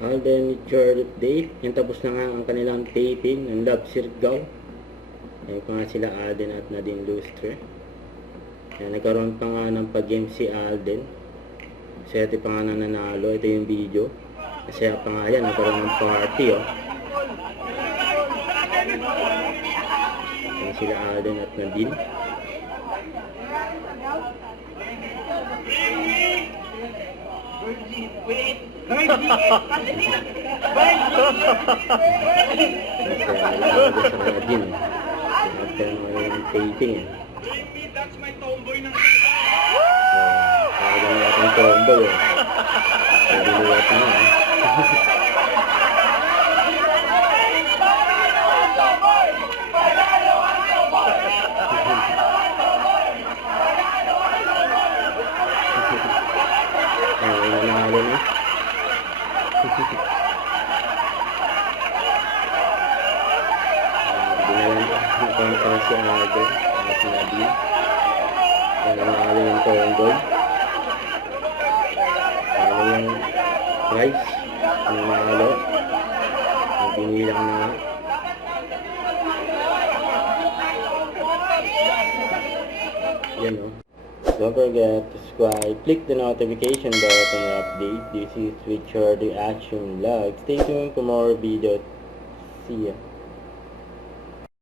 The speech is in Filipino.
Alden with your update. Yung tapos na nga ang kanilang taping ng Love Sirgaw. Ayun pa nga sila Alden at Nadine Lustre. Ayan, nagkaroon pa nga ng pag-game si Alden. Masaya pa nga na nanalo. Ito yung video. Masaya pa nga yan. Nagkaroon ng party, oh. Ayan sila Alden at Nadine. Taping eh. That's my tomboy ng Kaya naman natin tomboy eh. Nabinuwat na eh. Ay, nanalo na. Nagkontra si Alden at Nadine. Nanalo yung tomboy. Nanalo yung prize. Nanalo. Pinilang na nga. Yan o. Don't forget to subscribe, click the notification bell for more update. This is Richard Reaction Vlog. Stay tuned for more videos. See ya.